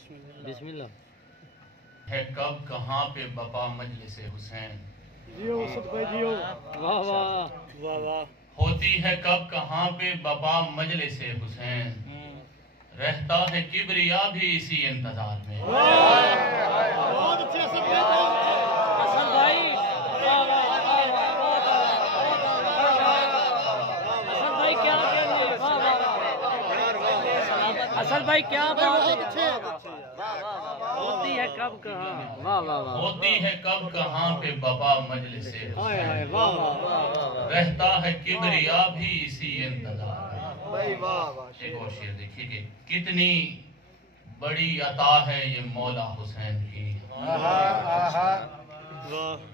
بسم اللہ ہے کب کہاں پہ بپا مجلس حسین، جیو سد بھائی جیو، واہ واہ واہ واہ، ہوتی ہے کب کہاں پہ بپا مجلس حسین، رہتا ہے کبریا بھی اسی انتظار میں۔ بہت اچھے سد بھائی، حسن بھائی واہ واہ حسن بھائی کیا کہنے، واہ واہ حسن بھائی کیا بات ہے، ہوتی ہے کب کہاں، واہ واہ واہ، ہوتی ہے کب کہاں پہ بپا مجلس ہائے ہائے حسین، واہ واہ، رہتا ہے کبریا بھی اسی انتظار میں۔ بھائی واہ واہ، ایک اور شعر دیکھیے کہ کتنی بڑی عطا ہے یہ مولا حسین کی،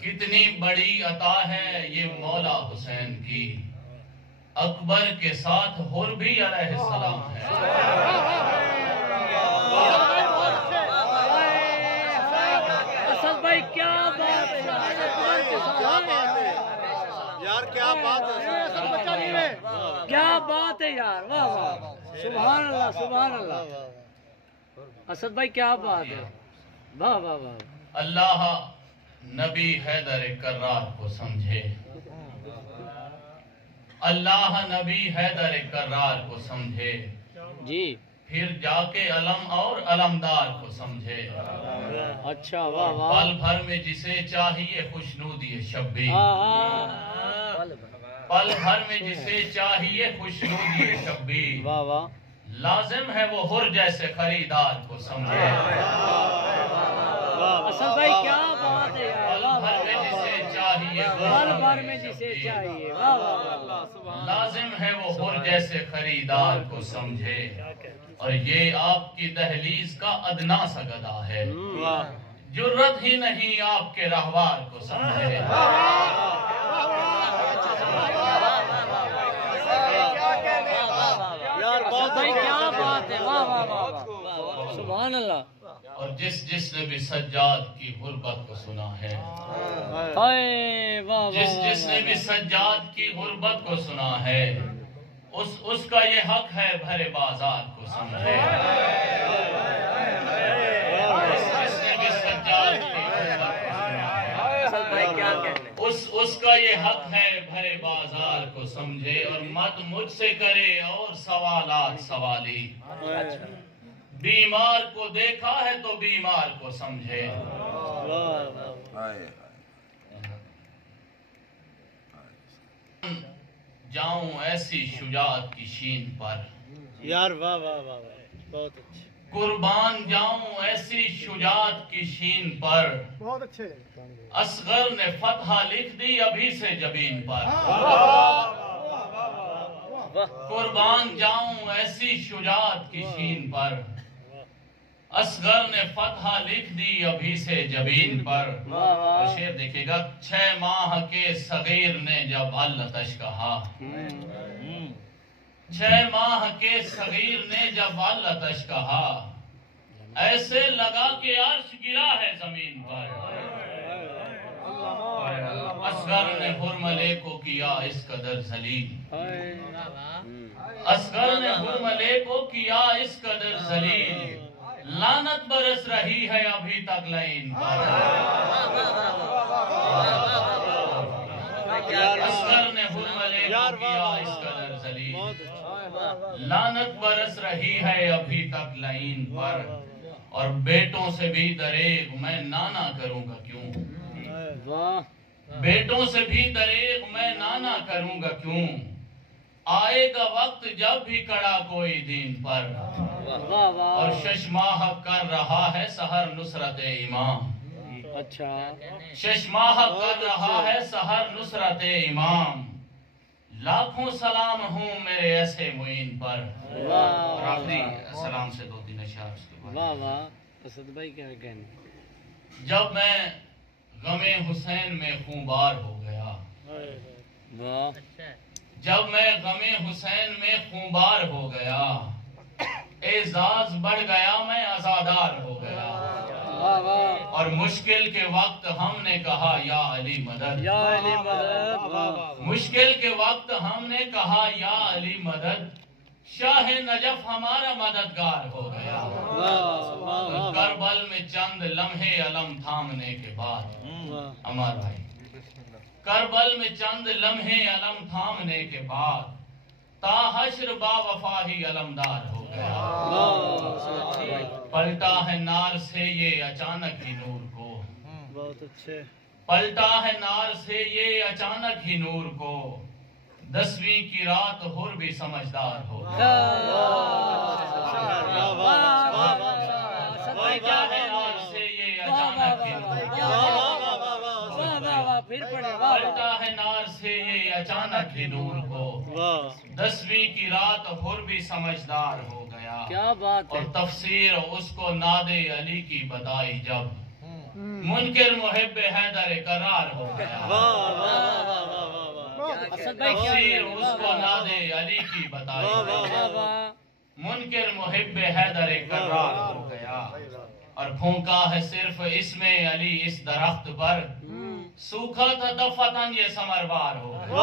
کتنی بڑی عطا ہے یہ مولا حسین کی، اکبر کے ساتھ حر بھی علیہ السلام ہے۔ حسن بھائی کیا بات ہے یار کیا بات ہے، کیا بات ہے یار، واہ واہ سبحان اللہ سبحان اللہ، اسد بھائی کیا بات ہے، واہ واہ واہ، اللہ نبی حیدر کرار کو سمجھے، اللہ نبی حیدر کرار کو سمجھے، جی پھر جا کے علم اور علمدار کو سمجھے، اچھا واہ واہ، پل بھر میں جسے چاہیے خوشنودی شبی، پل بھر میں جسے چاہیے خوشنودی شبی، واہ واہ، لازم ہے وہ حر جیسے خریدار کو سمجھے، اسد بھائی کیا بات ہے یار، پل واہ بھر میں واہ، جسے چاہیے پل بھر میں جسے چاہیے، واہ واہ واہ، لازم ہے وہ حر جیسے خریدار کو سمجھے، اور یہ آپ کی دہلیز کا ادنا سا گدا ہے، جرت ہی نہیں آپ کے رہوار کو سمجھے۔ اسد بھائی کیا بات ہے، واہ واہ واہ، سبحان اللہ، اور جس نے بھی سجاد کی غربت کو سنا ہے، ہائے واہ جس واہ، نے بھی سجاد کی غربت کو سنا ہے، اس کا یہ حق ہے بھرے بازار کو سمجھے۔ جس نے بھی سجاد کی غربت کو سنا ہے، اس کا یہ حق ہے بھرے بازار کو سمجھے، اور مت مجھ سے کرے اور سوالات سوالی، بیمار کو دیکھا ہے تو بیمار کو سمجھے۔ جاؤں ایسی شجاعت کی شین پر، یار واہ واہ واہ، بہت اچھے، قربان جاؤں ایسی شجاعت کی شین پر، بہت اچھے، اصغر نے فتح لکھ دی ابھی سے جبین پر، قربان جاؤں ایسی شجاعت کی شین پر، اصغر نے فتح لکھ دی ابھی سے جبین پر۔ اور شعر دیکھیے گا، 6 ماہ کے صغیر نے جب التش کہا، 6 ماہ کے صغیر نے جب التش کہا، ایسے لگا کہ عرش گرا ہے زمین پر، اصغر نے حرملے کو کیا اس قدر ذلیل، اصغر نے حرملے کو کیا اس قدر ذلیل، لعنت برس رہی ہے ابھی تک لعین پر، اصغر نے حرملے کو کیا اس قدر ذلیل، لعنت برس رہی ہے ابھی تک لعین پر، اور بیٹوں سے بھی دریغ میں نانا کروں گا کیوں، بیٹوں سے بھی دریغ میں نانا کروں گا کیوں، آئے گا وقت جب بھی کڑا کوئی دین پر، اور 6 ماہ کر رہا ہے سحر نصرت امام، اچھا 6 ماہ کر رہا ہے سحر نصرت امام، لاکھوں سلام ہوں میرے ایسے معین پر۔ اور آخری سلام سے 2-3 اشعار اس کے بعد۔ واہ واہ، اسد بھائی کیا کہنے، جب میں غم حسین میں خونبار ہو گیا، واہ، جب میں غم حسین میں خونبار ہو گیا، اعزاز بڑھ گیا میں عزادار ہو گیا، واہ واہ، اور مشکل کے وقت ہم نے کہا یا علی مدد، یا علی مدد، واہ، مشکل کے وقت ہم نے کہا یا علی مدد، شاہ نجف ہمارا مددگار ہو گیا، واہ واہ، میں چند لمحے علم تھامنے کے بعد عمار بھائی کربل میں چند لمحے علم تھامنے کے بعد تا حشر با وفا ہی علمدار ہو گیا پلٹا ہے نار سے یہ اچانک ہی نور کو بہت اچھے پلٹا ہے نار سے یہ اچانک ہی نور کو 10ویں کی رات ہر بھی سمجھدار ہو گیا پلٹا ہے نار سے یہ اچانک ہی نور کو پلٹا ہے نار سے یہ اچانک ہی نور کو 10ویں کی رات ہر بھی سمجھدار ہو گیا کیا بات ہے اور تفسیر اس کو ناد علی کی بتائی جب منکر محب حیدر قرار ہو گیا تفسیر اس کو ناد علی کی بتائی جب منکر محب حیدر قرار ہو گیا اور پھونکا ہے صرف اسم علی اس درخت پر سوکھا تھا دفتن یہ ثمروار ہو گیا